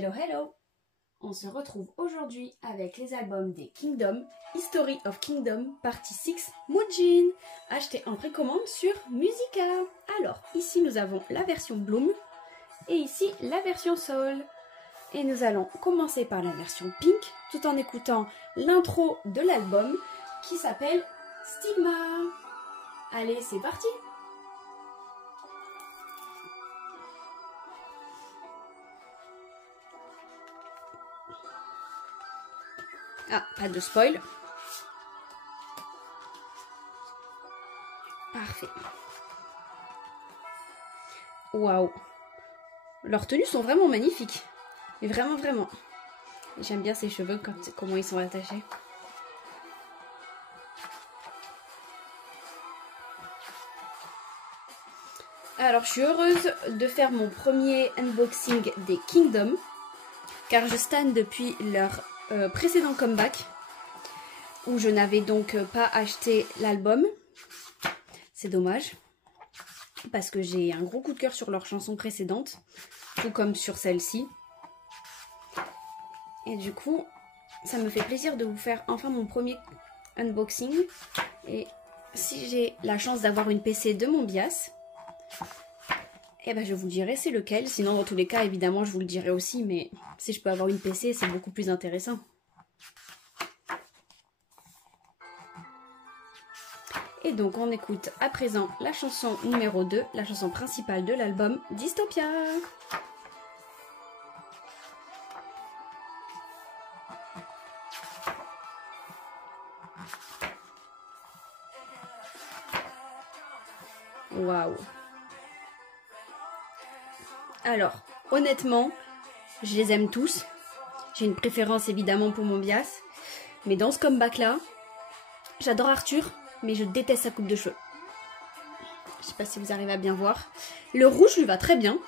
Hello hello. On se retrouve aujourd'hui avec les albums des Kingdom, History of Kingdom, partie 6, Moojin, acheté en précommande sur Musica. Alors, ici nous avons la version Bloom et ici la version Soul. Et nous allons commencer par la version Pink, tout en écoutant l'intro de l'album qui s'appelle Stigma. Allez, c'est parti! Ah, pas de spoil. Parfait. Waouh. Leurs tenues sont vraiment magnifiques. Mais vraiment, vraiment. J'aime bien ces cheveux, comment ils sont attachés. Alors, je suis heureuse de faire mon premier unboxing des Kingdom. Car je stan depuis leur précédent comeback. Où je n'avais donc pas acheté l'album. C'est dommage. Parce que j'ai un gros coup de cœur sur leurs chansons précédentes. Tout comme sur celle-ci. Et du coup, ça me fait plaisir de vous faire enfin mon premier unboxing. Et si j'ai la chance d'avoir une PC de mon BIAS, eh ben je vous dirai c'est lequel. Sinon, dans tous les cas, évidemment, je vous le dirai aussi. Mais si je peux avoir une PC, c'est beaucoup plus intéressant. Et donc, on écoute à présent la chanson numéro 2, la chanson principale de l'album Dystopia. Waouh. Alors, honnêtement, je les aime tous. J'ai une préférence évidemment pour mon BIAS. Mais dans ce comeback-là, j'adore Arthur, mais je déteste sa coupe de cheveux. Je sais pas si vous arrivez à bien voir. Le rouge lui va très bien,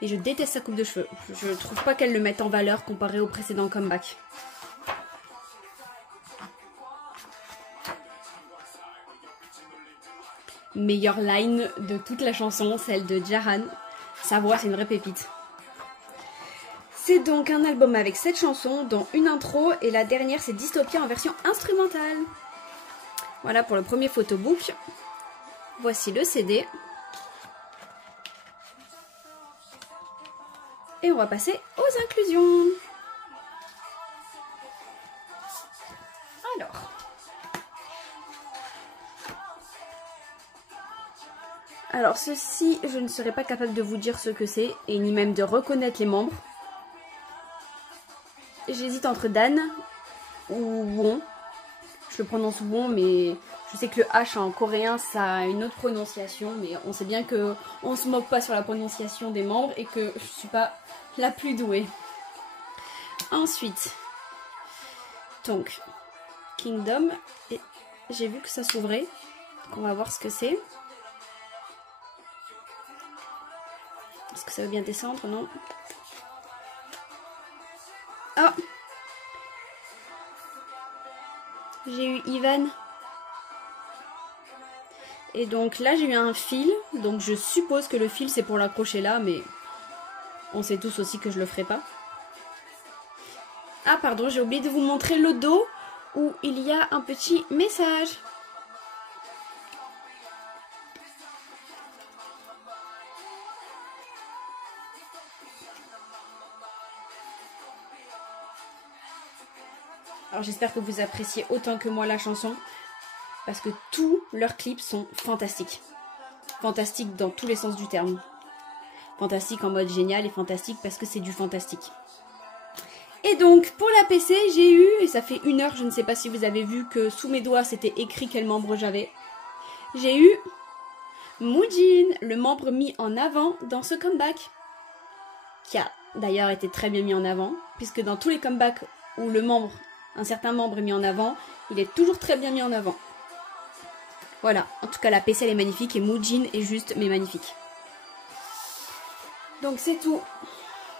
et je déteste sa coupe de cheveux. Je trouve pas qu'elle le mette en valeur comparé au précédent comeback. Meilleure line de toute la chanson, celle de Jahan. Sa voix, c'est une vraie pépite. C'est donc un album avec 7 chansons, dont une intro, et la dernière, c'est Dystopia en version instrumentale. Voilà pour le premier photobook. Voici le CD. Et on va passer aux inclusions. Alors ceci, je ne serai pas capable de vous dire ce que c'est, et ni même de reconnaître les membres. J'hésite entre Dan ou Won. Je le prononce Won, mais je sais que le H en coréen, ça a une autre prononciation. Mais on sait bien qu'on ne se moque pas sur la prononciation des membres et que je ne suis pas la plus douée. Ensuite, donc, Kingdom. Et j'ai vu que ça s'ouvrait. Donc on va voir ce que c'est. Est-ce que ça veut bien descendre? Non. Oh! J'ai eu Ivan. Et donc là, j'ai eu un fil. Donc je suppose que le fil, c'est pour l'accrocher là. Mais on sait tous aussi que je le ferai pas. Ah, pardon, j'ai oublié de vous montrer le dos où il y a un petit message. Alors j'espère que vous appréciez autant que moi la chanson, parce que tous leurs clips sont fantastiques. Fantastiques dans tous les sens du terme. Fantastique en mode génial et fantastique parce que c'est du fantastique. Et donc pour la PC, j'ai eu, et ça fait 1 heure, je ne sais pas si vous avez vu que sous mes doigts c'était écrit quel membre j'avais. J'ai eu Moojin, le membre mis en avant dans ce comeback. Qui a d'ailleurs été très bien mis en avant, puisque dans tous les comebacks où un certain membre est mis en avant, il est toujours très bien mis en avant. Voilà, en tout cas la PC elle est magnifique et Moojin est juste mais magnifique. Donc c'est tout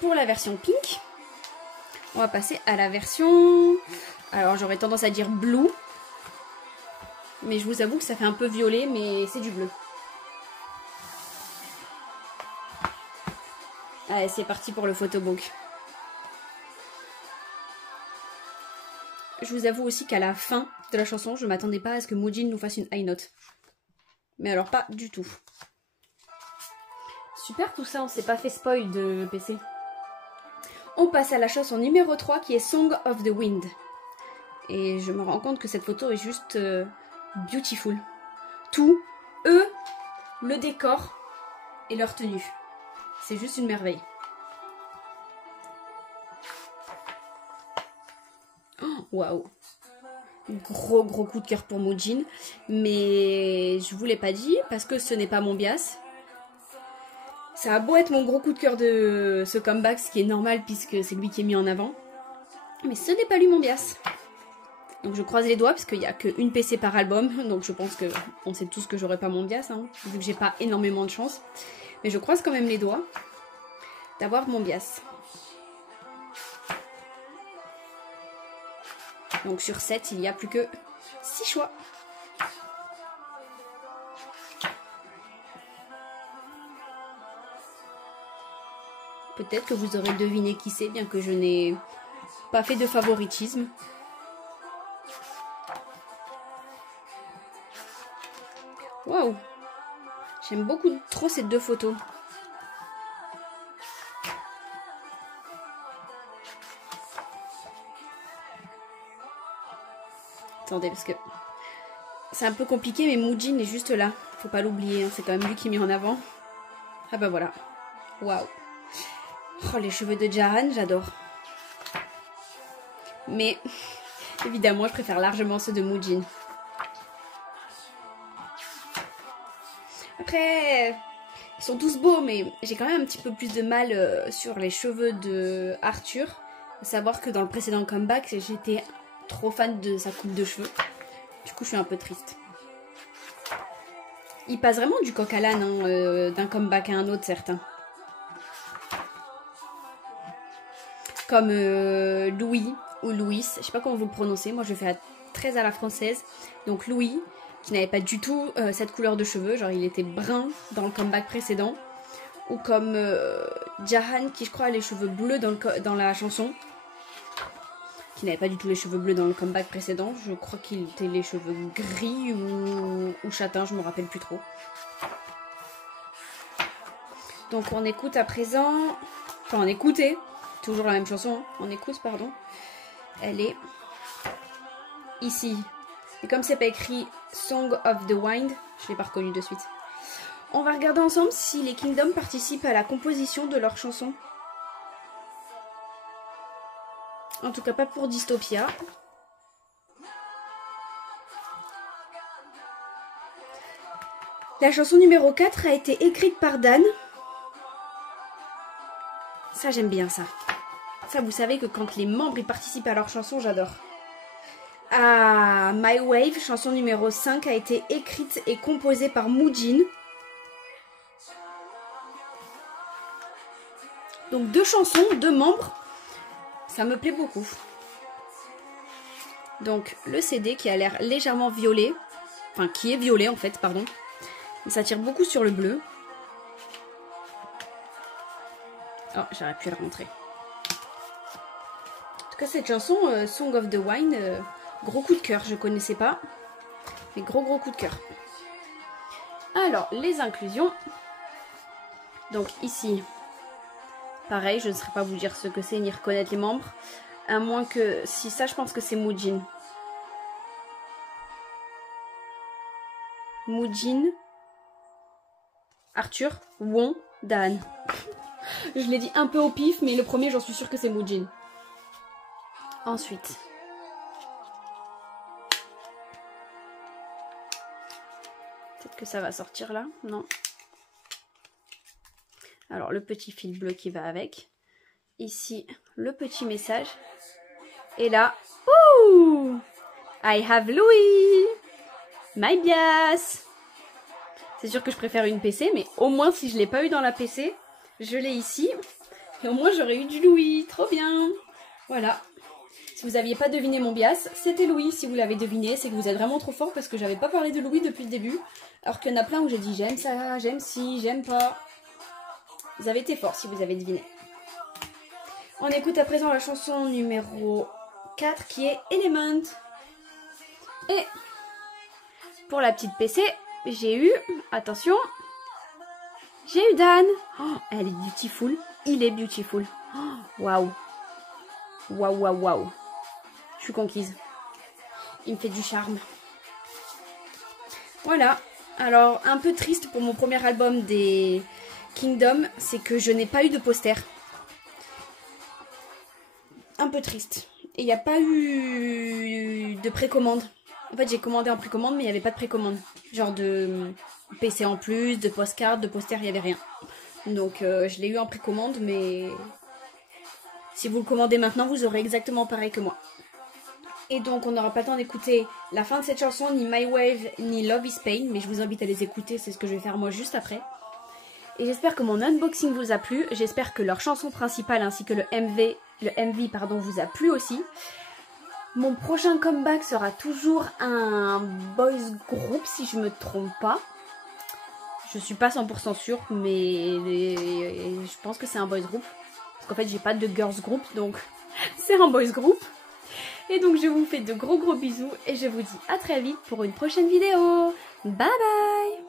pour la version Pink. On va passer à la version... Alors j'aurais tendance à dire Blue. Mais je vous avoue que ça fait un peu violet, mais c'est du bleu. Allez, c'est parti pour le photobook. je vous avoue aussi qu'à la fin de la chanson, je m'attendais pas à ce que Moojin nous fasse une high note. Mais alors pas du tout. Super tout ça, on s'est pas fait spoil de PC. On passe à la chanson numéro 3 qui est Song of the Wind. Et je me rends compte que cette photo est juste beautiful. Tout, eux, le décor et leur tenue. C'est juste une merveille. Waouh! Gros coup de cœur pour Moojin. Mais je vous l'ai pas dit parce que ce n'est pas mon bias. Ça a beau être mon gros coup de cœur de ce comeback, ce qui est normal puisque c'est lui qui est mis en avant. Mais ce n'est pas lui mon bias. Donc je croise les doigts parce qu'il n'y a qu'une PC par album. Donc je pense qu'on sait tous que j'aurai pas mon bias, hein, vu que j'ai pas énormément de chance. Mais je croise quand même les doigts d'avoir mon bias. Donc sur 7, il n'y a plus que 6 choix. Peut-être que vous aurez deviné qui c'est, bien que je n'ai pas fait de favoritisme. Waouh! J'aime beaucoup trop ces deux photos. Attendez, parce que c'est un peu compliqué, mais Moojin est juste là. Faut pas l'oublier, hein, c'est quand même lui qui est mis en avant. Ah bah voilà. Waouh! Oh, les cheveux de Jahan, j'adore. Mais, évidemment, je préfère largement ceux de Moojin. Après, ils sont tous beaux, mais j'ai quand même un petit peu plus de mal sur les cheveux de Arthur. Faut savoir que dans le précédent comeback, j'étais trop fan de sa coupe de cheveux. Du coup, je suis un peu triste. Il passe vraiment du coq à l'âne, hein, d'un comeback à un autre, certains. Comme Louis ou Louis, je sais pas comment vous le prononcez, moi je fais très à la française. Donc Louis, qui n'avait pas du tout cette couleur de cheveux, genre il était brun dans le comeback précédent. Ou comme Jahan, qui je crois a les cheveux bleus dans la chanson. Qui n'avait pas du tout les cheveux bleus dans le comeback précédent. Je crois qu'il était les cheveux gris ou châtain, je me rappelle plus trop. Donc on écoute à présent, enfin on écoutait. Toujours la même chanson, hein. On écoute, pardon. Elle est ici. Et comme c'est pas écrit Song of the Wind, je l'ai pas reconnu de suite. On va regarder ensemble si les Kingdom participent à la composition de leur chanson. En tout cas pas pour Dystopia. La chanson numéro 4 a été écrite par Dan. Ça j'aime bien ça. Ça, vous savez que quand les membres y participent à leur chanson, j'adore. Ah, My Wave, chanson numéro 5, a été écrite et composée par Moojin. Donc 2 chansons, 2 membres. Ça me plaît beaucoup. Donc le CD qui a l'air légèrement violet. Enfin, qui est violet en fait, pardon. Mais ça tire beaucoup sur le bleu. Oh, j'aurais pu le rentrer. En tout cas, cette chanson, Song of the Wind, gros coup de cœur, je connaissais pas. Mais gros coup de cœur. Alors, les inclusions. Donc ici, pareil, je ne saurais pas vous dire ce que c'est ni reconnaître les membres. À moins que... Si ça, je pense que c'est Moojin. Moojin, Arthur, Won, Dan. Je l'ai dit un peu au pif, mais le premier, j'en suis sûre que c'est Moojin. Ensuite, peut-être que ça va sortir là, non. Alors le petit fil bleu qui va avec. Ici, le petit message. Et là, ouh, I have Louis, my bias. C'est sûr que je préfère une PC, mais au moins si je l'ai pas eu dans la PC, je l'ai ici. Et au moins j'aurais eu du Louis, trop bien. Voilà. Si vous n'aviez pas deviné mon bias, c'était Louis. Si vous l'avez deviné, c'est que vous êtes vraiment trop fort parce que j'avais pas parlé de Louis depuis le début. Alors qu'il y en a plein où j'ai dit j'aime ça, j'aime ci, j'aime pas. Vous avez été fort si vous avez deviné. On écoute à présent la chanson numéro 4 qui est Element. Et pour la petite PC, j'ai eu, attention, j'ai eu Dan. Oh, elle est beautiful, il est beautiful. Waouh. Waouh, waouh, waouh. Je suis conquise. Il me fait du charme. Voilà. Alors, un peu triste pour mon premier album des Kingdom, c'est que je n'ai pas eu de poster. Un peu triste. Et il n'y a pas eu de précommande. En fait, j'ai commandé en précommande, mais il n'y avait pas de précommande. Genre de PC en plus, de postcard, de poster, il n'y avait rien. Donc, je l'ai eu en précommande, mais si vous le commandez maintenant, vous aurez exactement pareil que moi. Et donc, on n'aura pas le temps d'écouter la fin de cette chanson, ni My Wave, ni Love is Pain, mais je vous invite à les écouter, c'est ce que je vais faire moi juste après. Et j'espère que mon unboxing vous a plu, j'espère que leur chanson principale ainsi que le MV vous a plu aussi. Mon prochain comeback sera toujours un boys group si je me trompe pas. Je suis pas 100% sûre, mais je pense que c'est un boys group. Parce qu'en fait, j'ai pas de girls group, donc c'est un boys group. Et donc, je vous fais de gros bisous et je vous dis à très vite pour une prochaine vidéo. Bye bye!